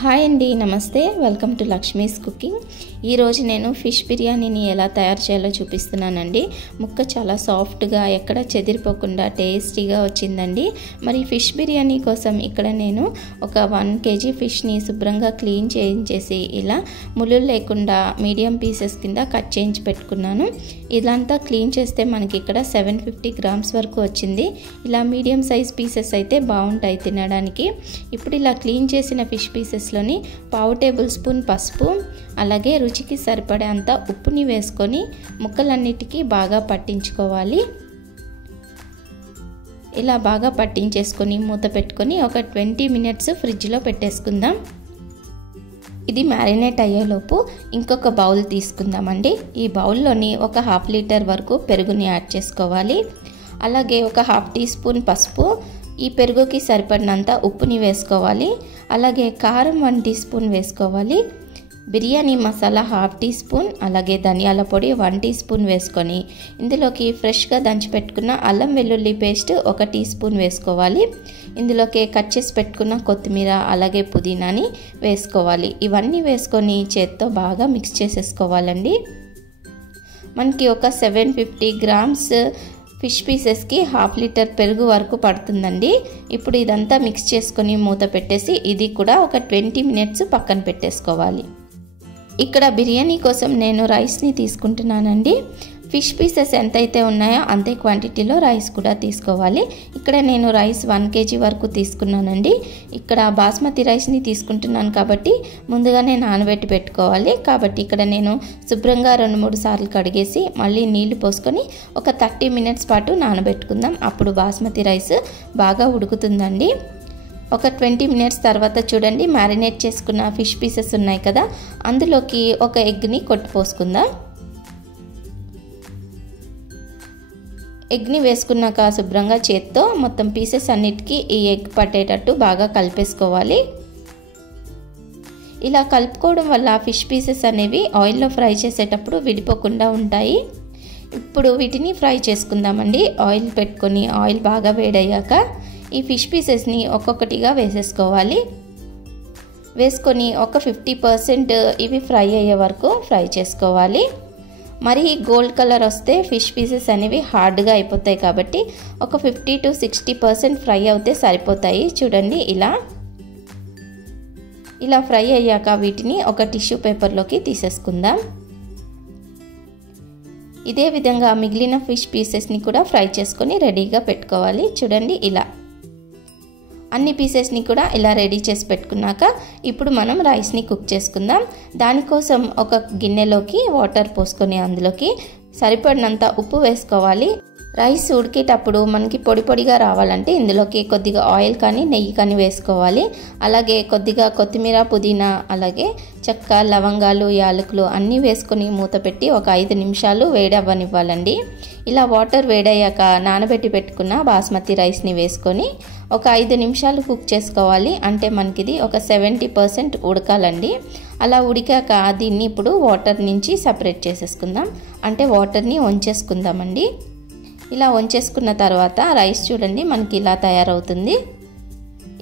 Hi అండి, నమస్తే. Welcome to Lakshmi's cooking. ఈరోజు నేను ఫిష్ బిర్యానీని ఎలా తయారు చేయాలో చూపిస్తున్నానండి. ముక్క చాలా సాఫ్ట్గా ఎక్కడ చెదిరిపోకుండా టేస్టీగా వచ్చిందండి. మరి ఫిష్ బిర్యానీ కోసం ఇక్కడ నేను ఒక 1 kg ఫిష్ని శుభ్రంగా క్లీన్ చేయించేసి ఇలా ముళ్ళు లేకుండా మీడియం పీసెస్ కింద కట్ చేయించి పెట్టుకున్నాను. ఇదంతా క్లీన్ చేస్తే మనకి ఇక్కడ 750 grams వరకు వచ్చింది. ఇలా మీడియం సైజ్ పీసెస్ అయితే బాగుంటాయి తినడానికి. ఇప్పుడు ఇలా క్లీన్ చేసిన ఫిష్ పీసెస్లోని 1/2 tablespoon పసుపు, అలాగే రుచికి సరిపడే అంత ఉప్పుని వేసుకొని ముక్కలన్నిటికీ బాగా పట్టించుకోవాలి. ఇలా బాగా పట్టించేసుకొని మూత పెట్టుకొని ఒక 20 minutes ఫ్రిడ్జ్లో పెట్టేసుకుందాం. ఇది మ్యారినేట్ అయ్యేలోపు ఇంకొక బౌల్ తీసుకుందామండి. ఈ బౌల్లోని ఒక 1/2 liter వరకు పెరుగుని యాడ్ చేసుకోవాలి. అలాగే ఒక 1/2 teaspoon పసుపు, ఈ పెరుగుకి సరిపడినంత ఉప్పుని వేసుకోవాలి. అలాగే కారం 1 teaspoon వేసుకోవాలి. బిర్యానీ మసాలా 1/2 teaspoon, అలాగే ధనియాల పొడి 1 teaspoon వేసుకొని ఇందులోకి ఫ్రెష్గా దంచి పెట్టుకున్న అల్లం వెల్లుల్లి పేస్ట్ 1 teaspoon వేసుకోవాలి. ఇందులోకి కట్ చేసి పెట్టుకున్న కొత్తిమీర అలాగే పుదీనాని వేసుకోవాలి. ఇవన్నీ వేసుకొని చేత్తో బాగా మిక్స్ చేసేసుకోవాలండి. మనకి ఒక 750 grams ఫిష్ పీసెస్కి 1/2 liter పెరుగు వరకు పడుతుందండి. ఇప్పుడు ఇదంతా మిక్స్ చేసుకొని మూత పెట్టేసి ఇది కూడా ఒక 20 minutes పక్కన పెట్టేసుకోవాలి. ఇక్కడ బిర్యానీ కోసం నేను రైస్ని తీసుకుంటున్నానండి. ఫిష్ పీసెస్ ఎంతైతే ఉన్నాయో అంతే క్వాంటిటీలో రైస్ కూడా తీసుకోవాలి. ఇక్కడ నేను రైస్ 1 kg వరకు తీసుకున్నానండి. ఇక్కడ బాస్మతి రైస్ని తీసుకుంటున్నాను కాబట్టి ముందుగానే నానబెట్టి పెట్టుకోవాలి. కాబట్టి ఇక్కడ నేను శుభ్రంగా 2-3 సార్లు కడిగేసి మళ్ళీ నీళ్లు పోసుకొని ఒక 30 minutes పాటు నానబెట్టుకుందాం. అప్పుడు బాస్మతి రైస్ బాగా ఉడుకుతుందండి. ఒక 20 minutes తర్వాత చూడండి, మ్యారినేట్ చేసుకున్న ఫిష్ పీసెస్ ఉన్నాయి కదా, అందులోకి ఒక ఎగ్ని కొట్టిపోసుకుందాం. ఎగ్ని వేసుకున్నాక శుభ్రంగా చేత్తో మొత్తం పీసెస్ అన్నిటికీ ఈ ఎగ్ పట్టేటట్టు బాగా కలిపేసుకోవాలి. ఇలా కలుపుకోవడం వల్ల ఫిష్ పీసెస్ అనేవి ఆయిల్లో ఫ్రై చేసేటప్పుడు విడిపోకుండా ఉంటాయి. ఇప్పుడు వీటిని ఫ్రై చేసుకుందామండి. ఆయిల్ పెట్టుకొని ఆయిల్ బాగా వేడయ్యాక ఈ ఫిష్ పీసెస్ని ఒక్కొక్కటిగా వేసేసుకోవాలి. వేసుకొని ఒక 50% ఇవి ఫ్రై అయ్యే వరకు ఫ్రై చేసుకోవాలి. మరి గోల్డ్ కలర్ వస్తే ఫిష్ పీసెస్ అనేవి హార్డ్గా అయిపోతాయి కాబట్టి ఒక 50 to 60% ఫ్రై అవుతే సరిపోతాయి. చూడండి, ఇలా ఫ్రై అయ్యాక వీటిని ఒక టిష్యూ పేపర్లోకి తీసేసుకుందాం. ఇదే విధంగా మిగిలిన ఫిష్ పీసెస్ని కూడా ఫ్రై చేసుకొని రెడీగా పెట్టుకోవాలి. చూడండి, ఇలా అన్ని పీసెస్ని కూడా ఇలా రెడీ చేసి పెట్టుకున్నాక ఇప్పుడు మనం రైస్ని కుక్ చేసుకుందాం. దానికోసం ఒక గిన్నెలోకి వాటర్ పోసుకొని అందులోకి సరిపడినంత ఉప్పు వేసుకోవాలి. రైస్ ఉడికేటప్పుడు మనకి పొడి పొడిగా రావాలంటే ఇందులోకి కొద్దిగా ఆయిల్ కానీ నెయ్యి కానీ వేసుకోవాలి. అలాగే కొద్దిగా కొత్తిమీర, పుదీనా, అలాగే చెక్క, లవంగాలు, యాలకులు అన్నీ వేసుకొని మూత పెట్టి ఒక 5 నిమిషాలు వేడవ్వనివ్వాలండి. ఇలా వాటర్ వేడయ్యాక నానబెట్టి పెట్టుకున్న బాస్మతి రైస్ని వేసుకొని ఒక 5 నిమిషాలు కుక్ చేసుకోవాలి. అంటే మనకి ఇది ఒక 70% ఉడకాలండి. అలా ఉడికాక దీన్ని ఇప్పుడు వాటర్ నుంచి సపరేట్ చేసేసుకుందాం. అంటే వాటర్ని వంచేసుకుందామండి. ఇలా వంచేసుకున్న తర్వాత రైస్ చూడండి మనకి ఇలా తయారవుతుంది.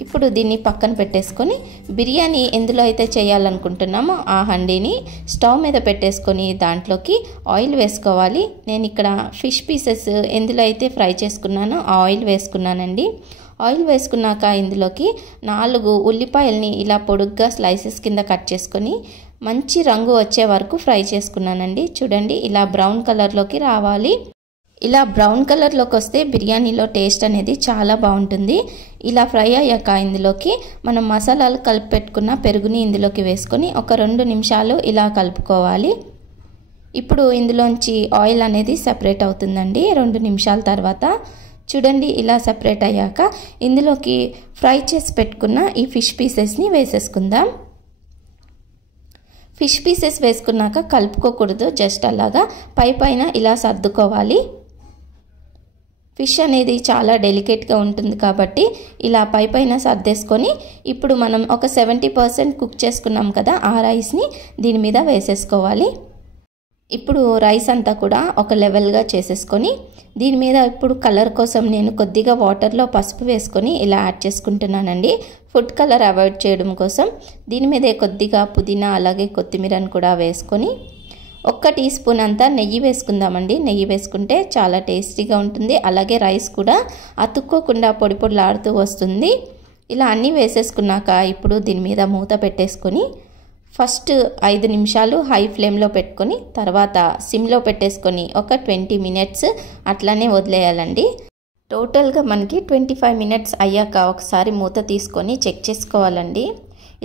ఇప్పుడు దీన్ని పక్కన పెట్టేసుకొని బిర్యానీ ఎందులో అయితే చేయాలనుకుంటున్నామో ఆ హండీని స్టవ్ మీద పెట్టేసుకొని దాంట్లోకి ఆయిల్ వేసుకోవాలి. నేను ఇక్కడ ఫిష్ పీసెస్ ఎందులో అయితే ఫ్రై చేసుకున్నానో ఆ ఆయిల్ వేసుకున్నానండి. ఆయిల్ వేసుకున్నాక ఇందులోకి 4 ఉల్లిపాయల్ని ఇలా పొడుగ్గా స్లైసెస్ కింద కట్ చేసుకొని మంచి రంగు వచ్చే వరకు ఫ్రై చేసుకున్నానండి. చూడండి, ఇలా బ్రౌన్ కలర్లోకి రావాలి. ఇలా బ్రౌన్ కలర్లోకి వస్తే బిర్యానీలో టేస్ట్ అనేది చాలా బాగుంటుంది. ఇలా ఫ్రై అయ్యాక ఇందులోకి మనం మసాలాలు కలిపి పెట్టుకున్న పెరుగుని ఇందులోకి వేసుకొని ఒక 2 నిమిషాలు ఇలా కలుపుకోవాలి. ఇప్పుడు ఇందులోంచి ఆయిల్ అనేది సెపరేట్ అవుతుందండి 2 నిమిషాల తర్వాత. చూడండి, ఇలా సెపరేట్ అయ్యాక ఇందులోకి ఫ్రై చేసి పెట్టుకున్న ఈ ఫిష్ పీసెస్ని వేసేసుకుందాం. ఫిష్ పీసెస్ వేసుకున్నాక కలుపుకోకూడదు, జస్ట్ అలాగా పైన ఇలా సర్దుకోవాలి. ఫిష్ అనేది చాలా డెలికేట్గా ఉంటుంది కాబట్టి ఇలా పైన సర్దేసుకొని ఇప్పుడు మనం ఒక 70% కుక్ చేసుకున్నాం కదా, ఆ రైస్ని దీని మీద వేసేసుకోవాలి. ఇప్పుడు రైస్ అంతా కూడా ఒక లెవెల్గా చేసేసుకొని దీని మీద ఇప్పుడు కలర్ కోసం నేను కొద్దిగా వాటర్లో పసుపు వేసుకొని ఇలా యాడ్ చేసుకుంటున్నానండి. ఫుడ్ కలర్ అవాయిడ్ చేయడం కోసం దీని మీదే కొద్దిగా పుదీనా అలాగే కొత్తిమీరను కూడా వేసుకొని 1 టీ స్పూన్ అంతా నెయ్యి వేసుకుందామండి. నెయ్యి వేసుకుంటే చాలా టేస్టీగా ఉంటుంది. అలాగే రైస్ కూడా అతుక్కోకుండా పొడి పొడిలాడుతూ వస్తుంది. ఇలా అన్నీ వేసేసుకున్నాక ఇప్పుడు దీని మీద మూత పెట్టేసుకొని ఫస్ట్ 5 నిమిషాలు హై ఫ్లేమ్లో పెట్టుకొని తర్వాత సిమ్లో పెట్టేసుకొని ఒక 20 మినిట్స్ అట్లానే వదిలేయాలండి. టోటల్గా మనకి 25 మినిట్స్ అయ్యాక ఒకసారి మూత తీసుకొని చెక్ చేసుకోవాలండి.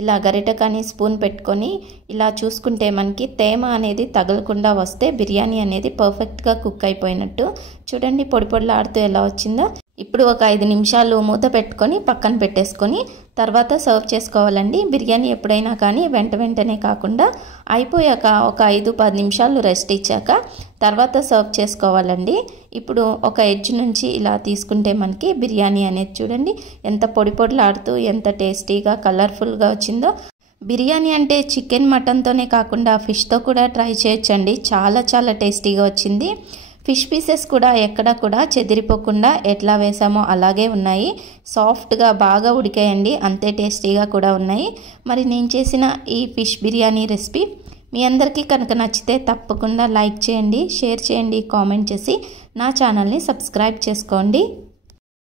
ఇలా గరిట కానీ స్పూన్ పెట్టుకొని ఇలా చూసుకుంటే మనకి తేమ అనేది తగలకుండా వస్తే బిర్యానీ అనేది పర్ఫెక్ట్గా కుక్ అయిపోయినట్టు. చూడండి పొడి పొడిలాడుతూ ఎలా వచ్చిందో. ఇప్పుడు ఒక 5 నిమిషాలు మూత పెట్టుకొని పక్కన పెట్టేసుకొని తర్వాత సర్వ్ చేసుకోవాలండి. బిర్యానీ ఎప్పుడైనా కానీ వెంటనే కాకుండా అయిపోయాక ఒక 5-10 నిమిషాలు రెస్ట్ ఇచ్చాక తర్వాత సర్వ్ చేసుకోవాలండి. ఇప్పుడు ఒక ఎడ్జ్ నుంచి ఇలా తీసుకుంటే మనకి బిర్యానీ అనేది చూడండి ఎంత పొడి పొడిలాడుతూ ఎంత టేస్టీగా కలర్ఫుల్గా వచ్చిందో. బిర్యానీ అంటే చికెన్ మటన్తోనే కాకుండా ఫిష్తో కూడా ట్రై చేయొచ్చండి. చాలా టేస్టీగా వచ్చింది. ఫిష్ పీసెస్ కూడా ఎక్కడ కూడా చెదిరిపోకుండా ఎట్లా వేసామో అలాగే ఉన్నాయి. సాఫ్ట్గా బాగా ఉడికాయండి. అంతే టేస్టీగా కూడా ఉన్నాయి. మరి నేను చేసిన ఈ ఫిష్ బిర్యానీ రెసిపీ మీ అందరికీ కనుక నచ్చితే తప్పకుండా లైక్ చేయండి, షేర్ చేయండి, కామెంట్ చేసి నా ఛానల్ని సబ్స్క్రైబ్ చేసుకోండి.